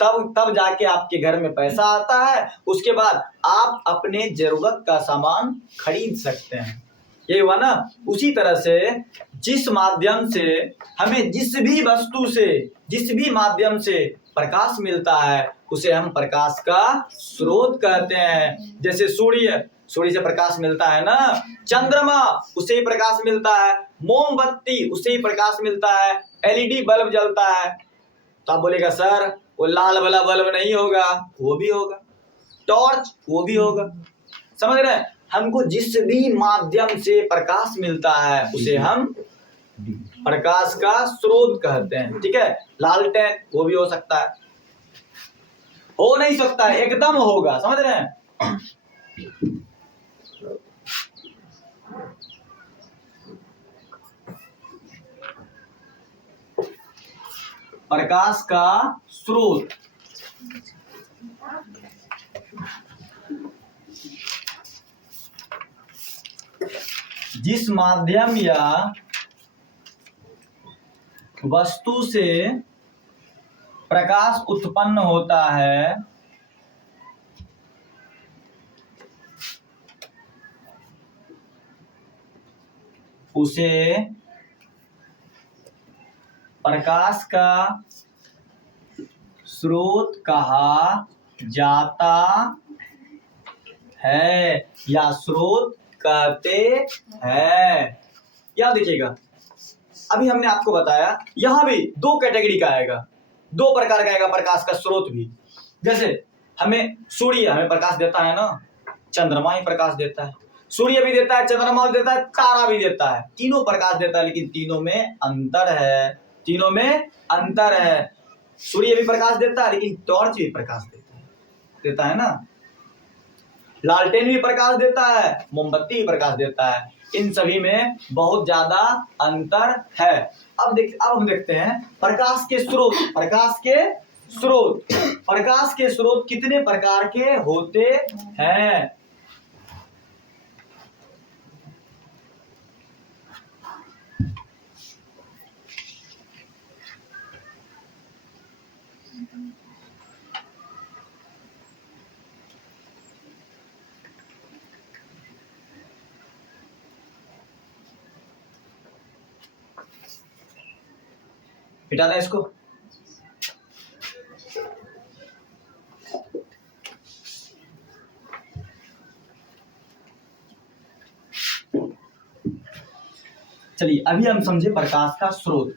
तब जाके आपके घर में पैसा आता है। उसके बाद आप अपने जरूरत का सामान खरीद सकते हैं। ये हुआ ना। उसी तरह से जिस माध्यम से हमें जिस भी वस्तु से, जिस भी माध्यम से प्रकाश मिलता है उसे हम प्रकाश का स्रोत कहते हैं। जैसे सूर्य से प्रकाश मिलता है ना। चंद्रमा, उससे ही प्रकाश मिलता है। मोमबत्ती, उससे ही प्रकाश मिलता है। एलईडी बल्ब जलता है। तो आप बोलेगा सर वो लाल वाला बल्ब नहीं होगा, वो भी होगा। टॉर्च, वो भी होगा। समझ रहे हैं? हमको जिस भी माध्यम से प्रकाश मिलता है उसे हम प्रकाश का स्रोत कहते हैं। ठीक है? लालटेन, वो भी हो सकता है, हो नहीं सकता है, एकदम होगा। समझ रहे हैं? प्रकाश का स्रोत जिस माध्यम या वस्तु से प्रकाश उत्पन्न होता है उसे प्रकाश का स्रोत कहा जाता है या स्रोत कहते हैं। याद देखिएगा, अभी हमने आपको बताया यहां भी दो कैटेगरी का आएगा, दो प्रकार का आएगा प्रकाश का स्रोत भी। जैसे हमें सूर्य हमें प्रकाश देता है ना, चंद्रमा ही प्रकाश देता है। सूर्य भी देता है, चंद्रमा भी देता है, तारा भी देता है, तीनों प्रकाश देता है। लेकिन तीनों में अंतर है, तीनों में अंतर है। सूर्य भी प्रकाश देता है लेकिन टॉर्च भी प्रकाश देता है ना। लालटेन भी प्रकाश देता है, मोमबत्ती भी प्रकाश देता है। इन सभी में बहुत ज्यादा अंतर है। अब हम देखते हैं प्रकाश के स्रोत। प्रकाश के स्रोत कितने प्रकार के होते हैं? मिटाना इसको। चलिए अभी हम समझे प्रकाश का स्रोत।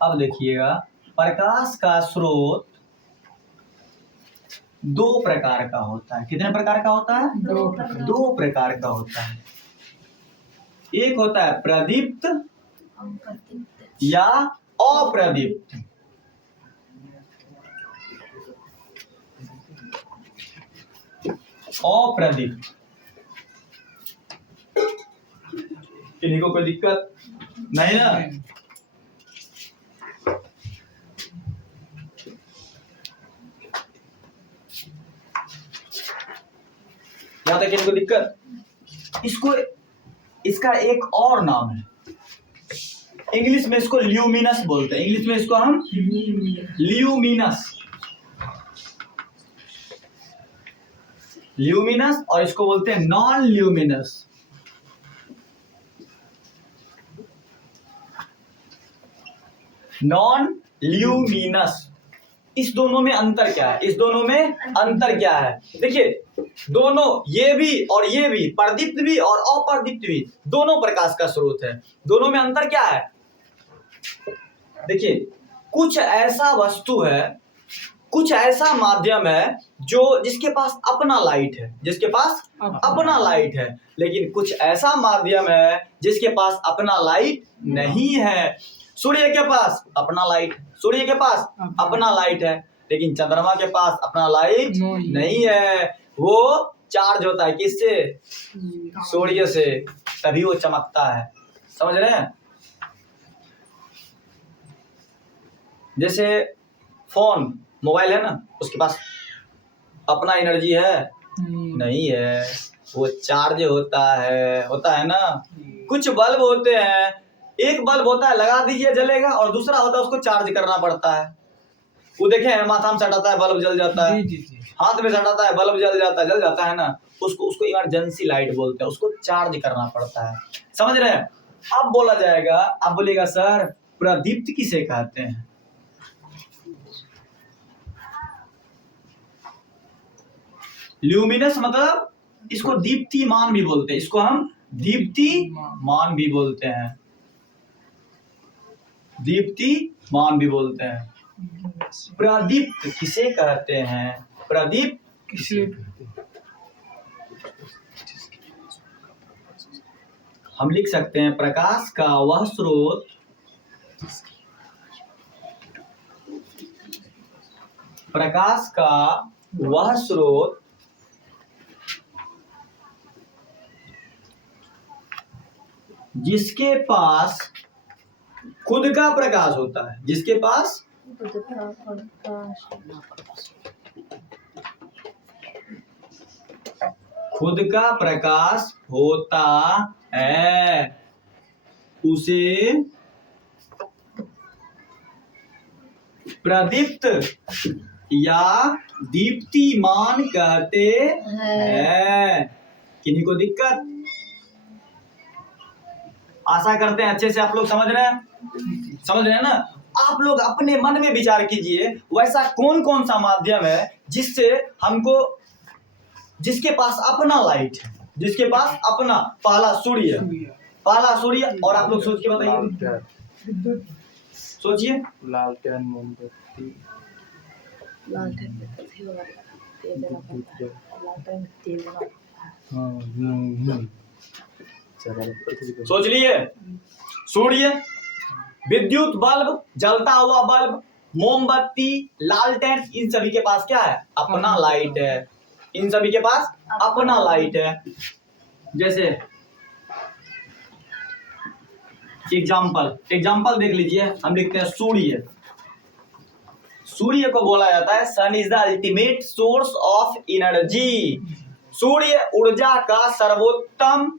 अब देखिएगा, प्रकाश का स्रोत दो प्रकार का होता है। कितने प्रकार का होता है? दो प्रकार का होता है। एक होता है प्रदीप्त या अप्रदीप्त। अप्रदीप्त, किन्हीं को कोई दिक्कत नहीं ना? यहां तक किन्हीं को दिक्कत? इसका एक और नाम है, इंग्लिश में इसको ल्यूमिनस बोलते हैं। इंग्लिश में इसको हम ल्यूमिनस और इसको बोलते हैं नॉन ल्यूमिनस। इस दोनों में अंतर क्या है? देखिए, दोनों ये भी और ये भी, प्रदीप्त भी और अप्रदीप्त भी, दोनों प्रकाश का स्रोत है। दोनों में अंतर क्या है? देखिए, कुछ ऐसा वस्तु है, कुछ ऐसा माध्यम है जिसके पास अपना लाइट है, लेकिन कुछ ऐसा माध्यम है जिसके पास अपना लाइट नहीं है। सूर्य के पास अपना लाइट है, लेकिन चंद्रमा के पास अपना लाइट नहीं है। वो चार्ज होता है किससे? सूर्य से, तभी वो चमकता है। समझ रहे हैं? जैसे फोन मोबाइल है ना, उसके पास अपना एनर्जी है? नहीं है, वो चार्ज होता है ना। कुछ बल्ब होते हैं, एक बल्ब होता है लगा दीजिए जलेगा, और दूसरा होता है उसको चार्ज करना पड़ता है। वो देखे माथा में सटाता है बल्ब जल जाता है, हाथ में सटाता है बल्ब जल जाता है ना। उसको इमरजेंसी लाइट बोलते हैं, उसको चार्ज करना पड़ता है। समझ रहे हैं? अब बोला जाएगा, अब बोलेगा सर प्रदीप्त किसे कहते हैं? ल्यूमिनस मतलब इसको दीप्तिमान भी बोलते हैं, इसको हम दीप्तिमान भी बोलते हैं, दीप्तिमान भी बोलते हैं। प्रदीप्त किसे कहते हैं? प्रदीप्त किसे? हम लिख सकते हैं प्रकाश का वह स्रोत, प्रकाश का वह स्रोत जिसके पास खुद का प्रकाश होता है, जिसके पास खुद का प्रकाश होता है, उसे प्रदीप्त या दीप्तिमान कहते हैं। किन्हीं को दिक्कत? आशा करते हैं अच्छे से आप लोग समझ रहे हैं ना। आप लोग अपने मन में विचार कीजिए, वैसा कौन कौन सा माध्यम है जिससे हमको, जिसके पास अपना लाइट है, जिसके पास अपना पहला सूर्य। और आप लोग सोच के बताइए, सोचिए। लालटेन, मोमबत्ती, सोच लिए। सूर्य, विद्युत बल्ब, जलता हुआ बल्ब, मोमबत्ती, लालटेन, इन सभी के पास क्या है? अपना लाइट है। इन सभी के पास अपना लाइट है। जैसे एग्जाम्पल देख लीजिए, हम लिखते हैं सूर्य। सूर्य को बोला जाता है sun is the ultimate source of energy. सूर्य ऊर्जा का सर्वोत्तम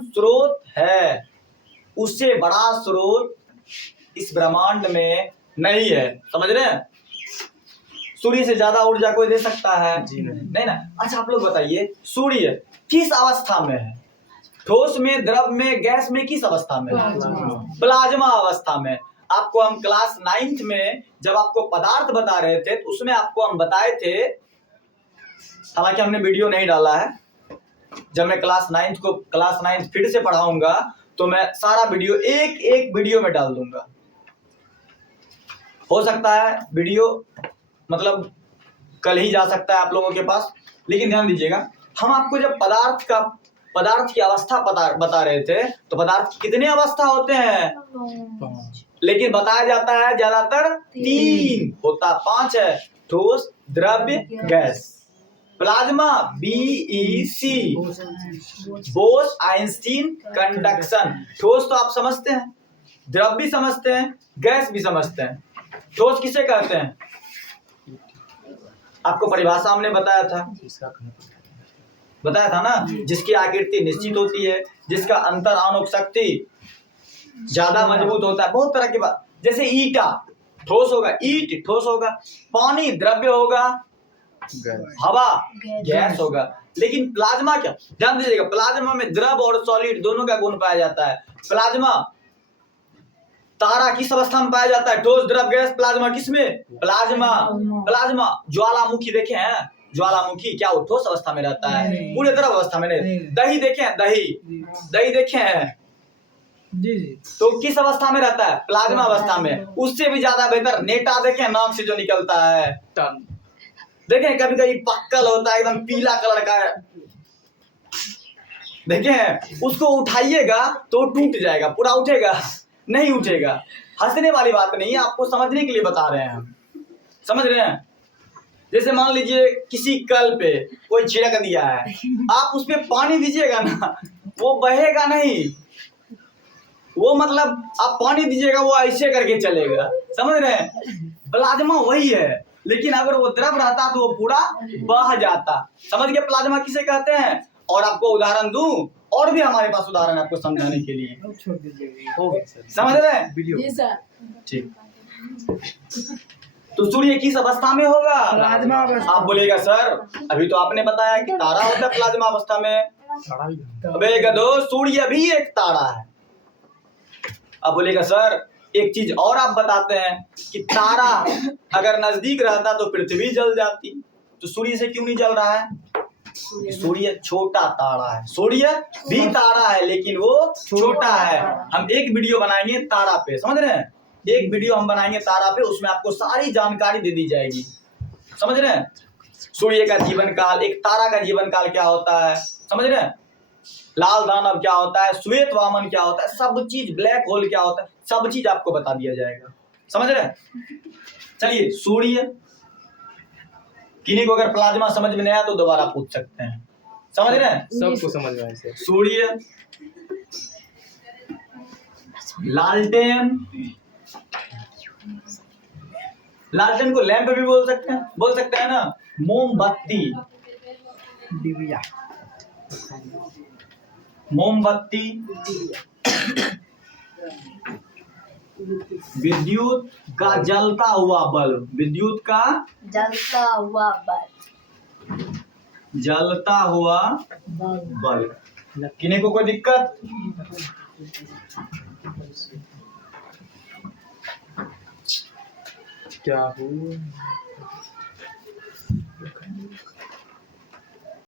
स्रोत है, उससे बड़ा स्रोत इस ब्रह्मांड में नहीं है। समझ रहे हैं? सूर्य से ज्यादा ऊर्जा कोई दे सकता है? नहीं ना। अच्छा आप लोग बताइए, सूर्य किस अवस्था में है? ठोस में, द्रव में, गैस में, किस अवस्था में? प्लाज्मा अवस्था में। आपको हम क्लास 9th में जब आपको पदार्थ बता रहे थे, तो उसमें आपको हम बताए थे, हालांकि हमने वीडियो नहीं डाला है, जब मैं क्लास 9th फिर से पढ़ाऊंगा तो मैं सारा वीडियो एक वीडियो में डाल दूंगा। हो सकता है वीडियो मतलब कल ही जा सकता है आप लोगों के पास, लेकिन ध्यान दीजिएगा, हम आपको जब पदार्थ की अवस्था बता रहे थे, तो पदार्थ की कितने अवस्था होते हैं? 5, लेकिन बताया जाता है ज्यादातर 3 होता, 5 है। ठोस, द्रव्य, gas. Plasma BEC, Bose Einstein conduction. ठोस तो आप समझते हैं, द्रव्य भी समझते हैं, गैस भी समझते हैं। ठोस किसे कहते हैं? आपको परिभाषा हमने बताया था ना, जिसकी आकृति निश्चित होती है, जिसका अंतर आणविक शक्ति ज्यादा मजबूत होता है, बहुत तरह की बात। जैसे ईटा ठोस होगा, ईट ठोस होगा, पानी द्रव्य होगा, हवा गैस होगा। लेकिन प्लाज्मा क्या? ध्यान दीजिएगा, प्लाज्मा में द्रव और सॉलिड दोनों का गुण पाया जाता है। प्लाज्मा तारा किस अवस्था में पाया जाता है? ठोस, द्रव, गैस। प्लाज्मा किसमें? प्लाज्मा ज्वालामुखी देखे हैं? ज्वालामुखी क्या वो ठोस अवस्था में रहता है? पूरे द्रव अवस्था में नहीं। दही देखे हैं? दही देखे हैं? तो किस अवस्था में रहता है? प्लाज्मा अवस्था में। उससे भी ज्यादा बेहतर नेटा देखे, नाक से जो निकलता है, देखें कभी कभी पक्कल होता है, एकदम पीला कलर का, देखें उसको उठाइएगा तो टूट जाएगा, पूरा उठेगा नहीं, उठेगा। हंसने वाली बात नहीं है, आपको समझने के लिए बता रहे हैं हम। समझ रहे हैं? जैसे मान लीजिए किसी कल पे कोई छिड़क दिया है, आप उस पे पानी दीजिएगा ना, वो बहेगा नहीं, वो मतलब आप पानी दीजिएगा वो ऐसे करके चलेगा, समझ रहे हैं? प्लाज्मा वही है, लेकिन अगर वो द्रव रहता तो वो पूरा बह जाता। समझ गए प्लाज्मा किसे कहते हैं? और आपको उदाहरण दूं, और भी हमारे पास उदाहरण आपको समझाने के लिए, छोड़ दीजिए, हो गया सर, समझ रहे हैं? वीडियो जी सर। ठीक। तो सूर्य किस अवस्था में होगा? प्लाज्मा अवस्था। आप बोलेगा सर अभी तो आपने बताया कि तारा होता है प्लाज्मा अवस्था में। अबे गधो, सूर्य भी एक तारा है। अब बोलेगा सर एक चीज और आप बताते हैं कि तारा अगर नजदीक रहता तो पृथ्वी जल जाती, तो सूर्य से क्यों नहीं जल रहा है? सूर्य छोटा तारा है, सूर्य भी तारा है लेकिन वो छोटा है। हम एक वीडियो बनाएंगे तारा पे, समझ रहे हैं? एक वीडियो हम बनाएंगे तारा पे, उसमें आपको सारी जानकारी दे दी जाएगी, समझ रहे हैं? सूर्य का जीवन काल, एक तारा का जीवन काल क्या होता है, समझ रहे हैं? लाल दानव क्या होता है, श्वेत वामन क्या होता है, सब चीज, ब्लैक होल क्या होता है, सब चीज आपको बता दिया जाएगा, समझ रहे हैं? चलिए, सूर्य, किन्हीं को अगर प्लाज्मा समझ में नहीं आया तो दोबारा पूछ सकते हैं, समझ रहे हैं? सबको समझ में आया सर। सूर्य, लालटेन, लालटेन को लैंप भी बोल सकते हैं ना, मोमबत्ती, दिव्या, मोमबत्ती, विद्युत का जलता हुआ बल्ब, विद्युत का जलता हुआ बल्ब, जलता हुआ बल्ब। किन्हीं को कोई दिक्कत? क्या हुआ?